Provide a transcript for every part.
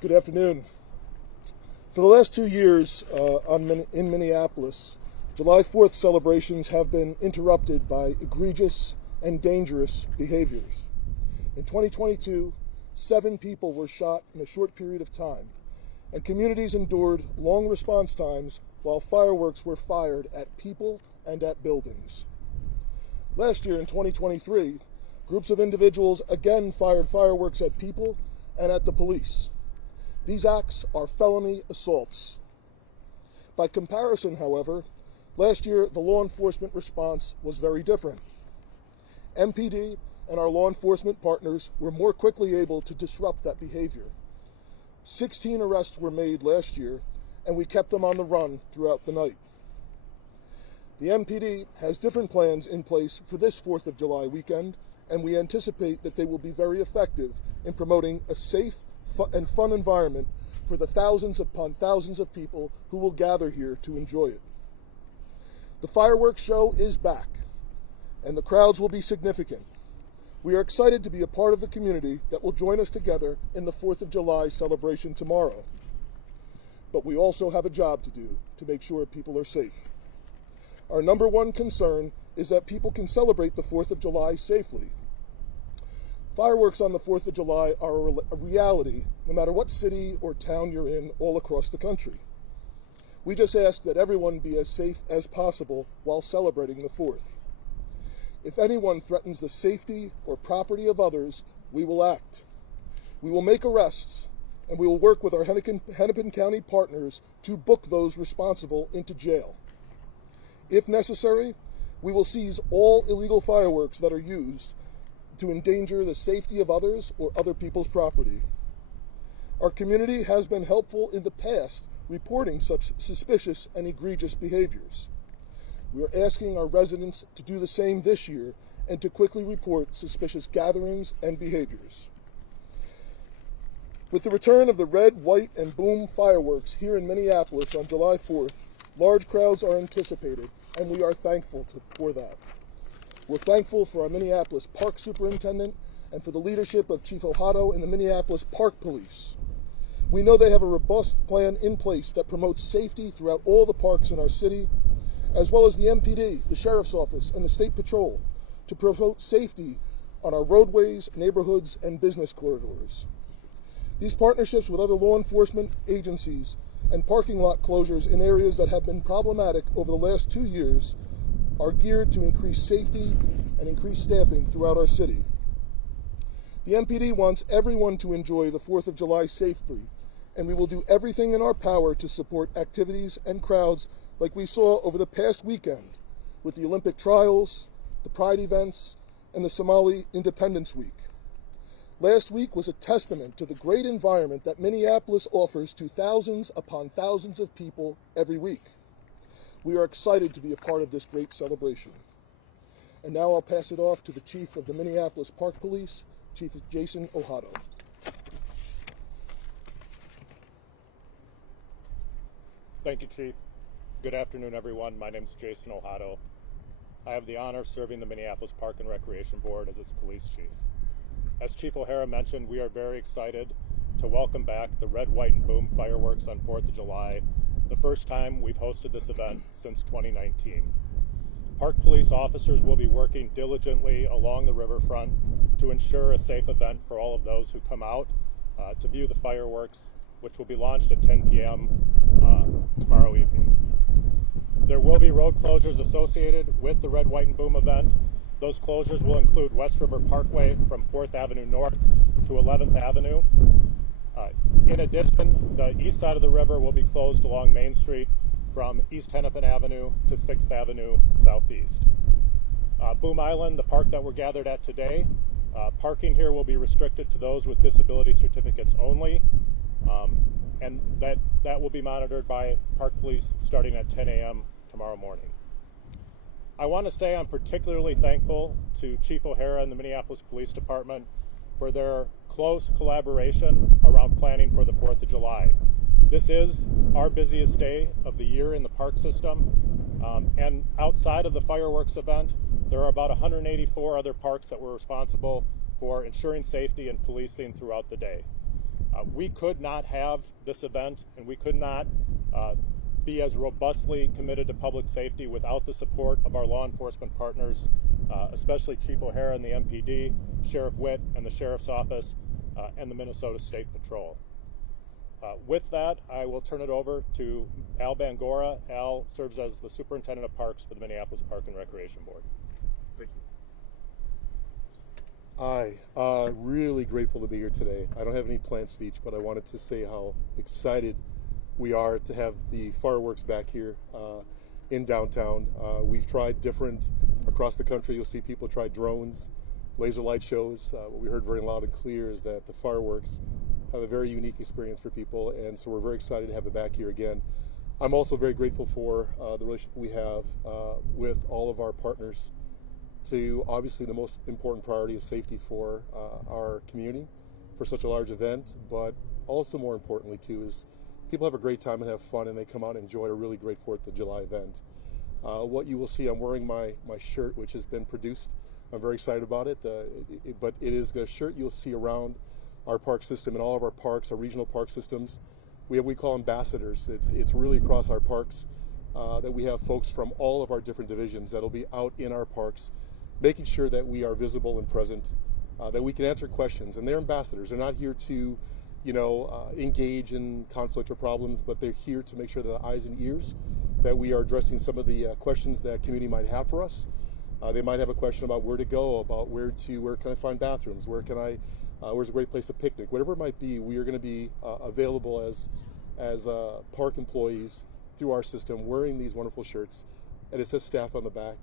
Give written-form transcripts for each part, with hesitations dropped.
Good afternoon. For the last 2 years in Minneapolis, July 4th celebrations have been interrupted by egregious and dangerous behaviors. In 2022, 7 people were shot in a short period of time, and communities endured long response times while fireworks were fired at people and at buildings. Last year, in 2023, groups of individuals again fired fireworks at people and at the police. These acts are felony assaults. By comparison, however, last year the law enforcement response was very different. MPD and our law enforcement partners were more quickly able to disrupt that behavior. 16 arrests were made last year, and we kept them on the run throughout the night. The MPD has different plans in place for this 4th of July weekend, and we anticipate that they will be very effective in promoting a safe and fun environment for the thousands upon thousands of people who will gather here to enjoy it. The fireworks show is back, and the crowds will be significant. We are excited to be a part of the community that will join us together in the 4th of July celebration tomorrow. But we also have a job to do to make sure people are safe. Our number one concern is that people can celebrate the 4th of July safely. Fireworks on the 4th of July are a reality no matter what city or town you're in all across the country. We just ask that everyone be as safe as possible while celebrating the 4th. If anyone threatens the safety or property of others, we will act. We will make arrests, and we will work with our Hennepin County partners to book those responsible into jail. If necessary, we will seize all illegal fireworks that are used to endanger the safety of others or other people's property. Our community has been helpful in the past reporting such suspicious and egregious behaviors. We are asking our residents to do the same this year and to quickly report suspicious gatherings and behaviors. With the return of the red, white, and boom fireworks here in Minneapolis on July 4th, large crowds are anticipated, and we are thankful for that. We're thankful for our Minneapolis Park Superintendent and for the leadership of Chief Ojado and the Minneapolis Park Police. We know they have a robust plan in place that promotes safety throughout all the parks in our city, as well as the MPD, the Sheriff's Office, and the State Patrol to promote safety on our roadways, neighborhoods, and business corridors. These partnerships with other law enforcement agencies and parking lot closures in areas that have been problematic over the last 2 years are geared to increase safety and increase staffing throughout our city. The MPD wants everyone to enjoy the 4th of July safely, and we will do everything in our power to support activities and crowds like we saw over the past weekend with the Olympic trials, the Pride events, and the Somali Independence Week. Last week was a testament to the great environment that Minneapolis offers to thousands upon thousands of people every week. We are excited to be a part of this great celebration. And now I'll pass it off to the Chief of the Minneapolis Park Police, Chief Jason Ojado. Thank you, Chief. Good afternoon, everyone. My name is Jason Ojado. I have the honor of serving the Minneapolis Park and Recreation Board as its police chief. As Chief O'Hara mentioned, we are very excited to welcome back the red, white, and boom fireworks on 4th of July, the first time we've hosted this event since 2019. Park police officers will be working diligently along the riverfront to ensure a safe event for all of those who come out to view the fireworks, which will be launched at 10 p.m. Tomorrow evening. There will be road closures associated with the red, white, and boom event. Those closures will include West River Parkway from 4th Avenue North to 11th Avenue. In addition, the east side of the river will be closed along Main Street from East Hennepin Avenue to 6th Avenue Southeast. Boom Island, the park that we're gathered at today, parking here will be restricted to those with disability certificates only, and that will be monitored by Park Police starting at 10 a.m. tomorrow morning. I want to say I'm particularly thankful to Chief O'Hara and the Minneapolis Police Department for their close collaboration around planning for the 4th of July. This is our busiest day of the year in the park system, and outside of the fireworks event, there are about 184 other parks that were responsible for ensuring safety and policing throughout the day. We could not have this event, and we could not be as robustly committed to public safety without the support of our law enforcement partners, especially Chief O'Hara and the MPD, Sheriff Witt and the Sheriff's Office, and the Minnesota State Patrol. With that, I will turn it over to Al Bangora. Al serves as the Superintendent of Parks for the Minneapolis Park and Recreation Board. Thank you. Hi, really grateful to be here today. I don't have any planned speech, but I wanted to say how excited we are to have the fireworks back here in downtown. We've tried different across the country. You'll see people try drones, laser light shows. What we heard very loud and clear is that the fireworks have a very unique experience for people, and so we're very excited to have it back here again. I'm also very grateful for the relationship we have with all of our partners to obviously the most important priority is safety for our community for such a large event, but also more importantly too is people have a great time and have fun and they come out and enjoy a really great 4th of July event. What you will see, I'm wearing my shirt which has been produced. I'm very excited about it, but it is a shirt you'll see around our park system and all of our parks, our regional park systems. We call ambassadors. It's really across our parks that we have folks from all of our different divisions that'll be out in our parks, making sure that we are visible and present, that we can answer questions. And they're ambassadors. They're not here to, engage in conflict or problems, but they're here to make sure that the eyes and ears that we are addressing some of the questions that community might have for us. They might have a question about where to go, about where can I find bathrooms, where's a great place to picnic, whatever it might be. We are going to be available as park employees through our system wearing these wonderful shirts, and it says staff on the back.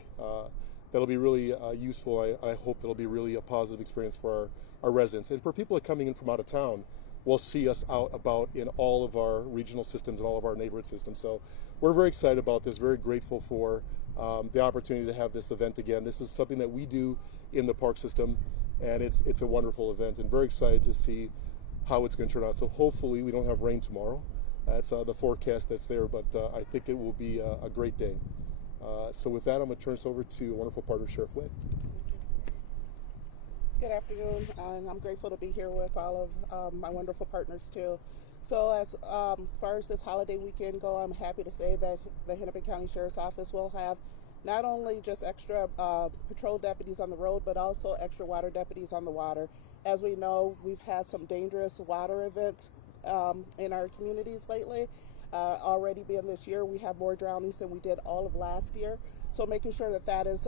That'll be really useful. I hope that'll be really a positive experience for our residents. And for people that are coming in from out of town, will see us out about in all of our regional systems and all of our neighborhood systems. So we're very excited about this, very grateful for the opportunity to have this event again. This is something that we do in the park system, and it's a wonderful event, and very excited to see how it's going to turn out. So hopefully we don't have rain tomorrow. That's the forecast that's there, but I think it will be a great day. So with that, I'm going to turn this over to a wonderful partner, Sheriff Witt. Good afternoon, and I'm grateful to be here with all of my wonderful partners too. So as far as this holiday weekend go, I'm happy to say that the Hennepin County Sheriff's Office will have not only just extra patrol deputies on the road, but also extra water deputies on the water. As we know, we've had some dangerous water events in our communities lately. Already being this year, we have more drownings than we did all of last year. So making sure that that is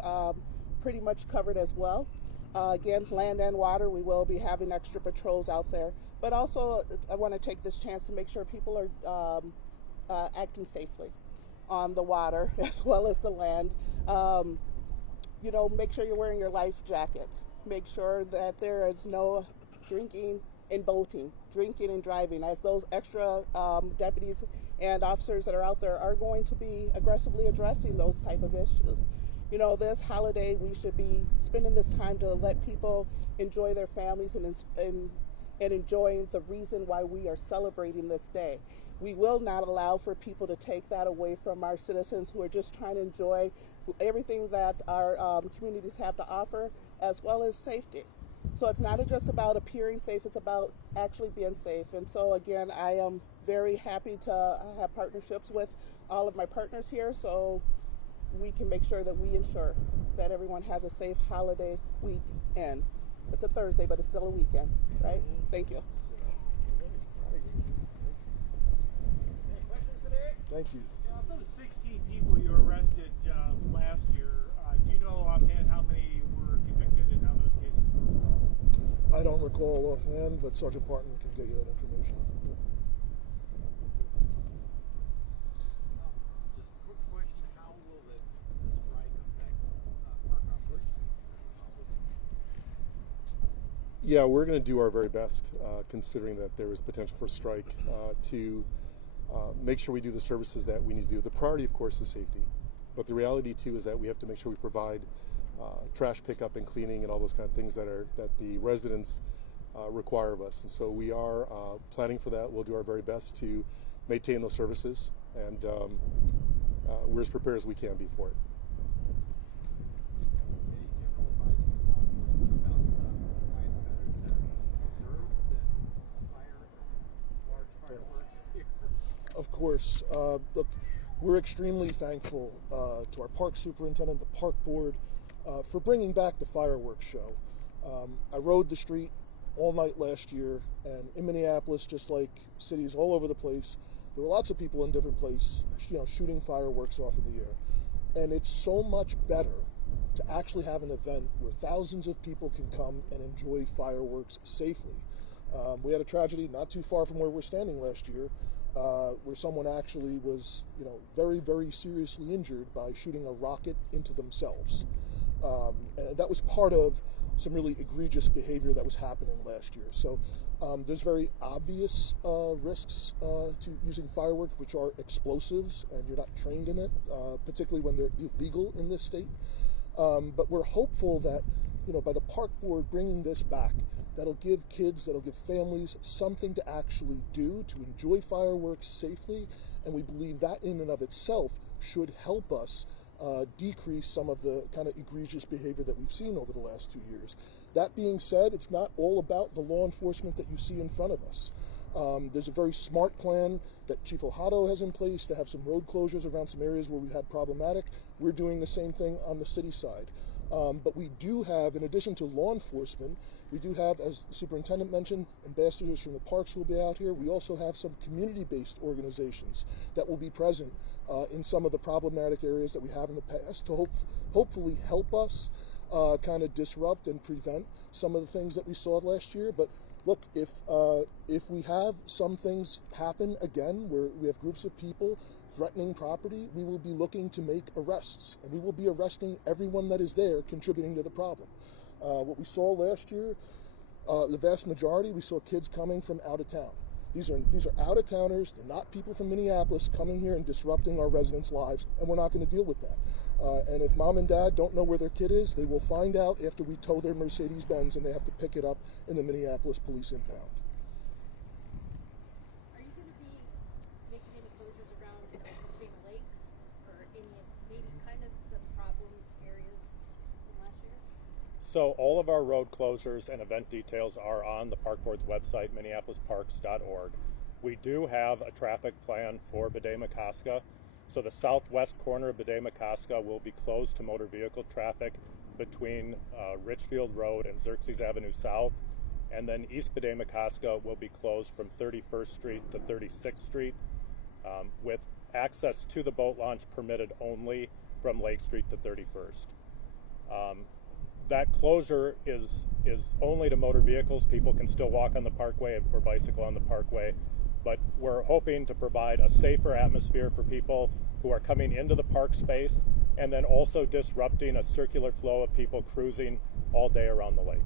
pretty much covered as well. Again, land and water, we will be having extra patrols out there. But also, I want to take this chance to make sure people are acting safely on the water as well as the land. Make sure you're wearing your life jacket. Make sure that there is no drinking and boating, drinking and driving, as those extra deputies and officers that are out there are going to be aggressively addressing those type of issues. This holiday, we should be spending this time to let people enjoy their families and enjoying the reason why we are celebrating this day. We will not allow for people to take that away from our citizens who are just trying to enjoy everything that our communities have to offer, as well as safety. So it's not just about appearing safe, it's about actually being safe. And so again, I am very happy to have partnerships with all of my partners here, so we can make sure that we ensure that everyone has a safe holiday weekend. It's a Thursday, but it's still a weekend, right? Thank you. Any questions today? Thank you. Of those 16 people you arrested last year, do you know offhand how many were convicted and how those cases were resolved? I don't recall offhand, but Sergeant Parton can get you that information. Just a quick question, how will the strike affect park operations? Yeah, we're going to do our very best, considering that there is potential for strike, to make sure we do the services that we need to do. The priority, of course, is safety, but the reality too is that we have to make sure we provide trash pickup and cleaning and all those kind of things that the residents require of us. And so we are planning for that. We'll do our very best to maintain those services, and we're as prepared as we can be for it. Any general advice for law enforcement about why it's better to observe than fire fireworks here. Of course. Look, we're extremely thankful to our park superintendent, the park board, for bringing back the fireworks show. I rode the street all night last year, and in Minneapolis, just like cities all over the place, there were lots of people in different places, shooting fireworks off in the air. And it's so much better to actually have an event where thousands of people can come and enjoy fireworks safely. We had a tragedy not too far from where we're standing last year, where someone actually was, very, very seriously injured by shooting a rocket into themselves. And that was part of some really egregious behavior that was happening last year. So there's very obvious risks to using fireworks, which are explosives, and you're not trained in it, particularly when they're illegal in this state. But we're hopeful that, by the park board bringing this back, that'll give kids, that'll give families something to actually do to enjoy fireworks safely, and we believe that in and of itself should help us decrease some of the kind of egregious behavior that we've seen over the last 2 years. That being said, it's not all about the law enforcement that you see in front of us. There's a very smart plan that Chief Ohado has in place to have some road closures around some areas where we've had problematic. We're doing the same thing on the city side. But we do have, in addition to law enforcement, we do have, as the superintendent mentioned, ambassadors from the parks will be out here. We also have some community-based organizations that will be present in some of the problematic areas that we have in the past to hopefully help us kind of disrupt and prevent some of the things that we saw last year. But look, if we have some things happen again where we have groups of people threatening property, we will be looking to make arrests, and we will be arresting everyone that is there contributing to the problem. What we saw last year, the vast majority, we saw kids coming from out of town. These are out-of-towners. They're not people from Minneapolis coming here and disrupting our residents' lives, and we're not going to deal with that. And if mom and dad don't know where their kid is, they will find out after we tow their Mercedes-Benz and they have to pick it up in the Minneapolis police impound. Are you going to be making any closures around Chain Lakes or any of maybe kind of the problem areas from last year? So all of our road closures and event details are on the park board's website, minneapolisparks.org. We do have a traffic plan for Bedeh-McCoska. So the southwest corner of Bedeh-McCoska will be closed to motor vehicle traffic between Richfield Road and Xerxes Avenue South. And then East Bedeh-McCoska will be closed from 31st Street to 36th Street, with access to the boat launch permitted only from Lake Street to 31st. That closure is only to motor vehicles. People can still walk on the parkway or bicycle on the parkway, but we're hoping to provide a safer atmosphere for people who are coming into the park space, and then also disrupting a circular flow of people cruising all day around the lake.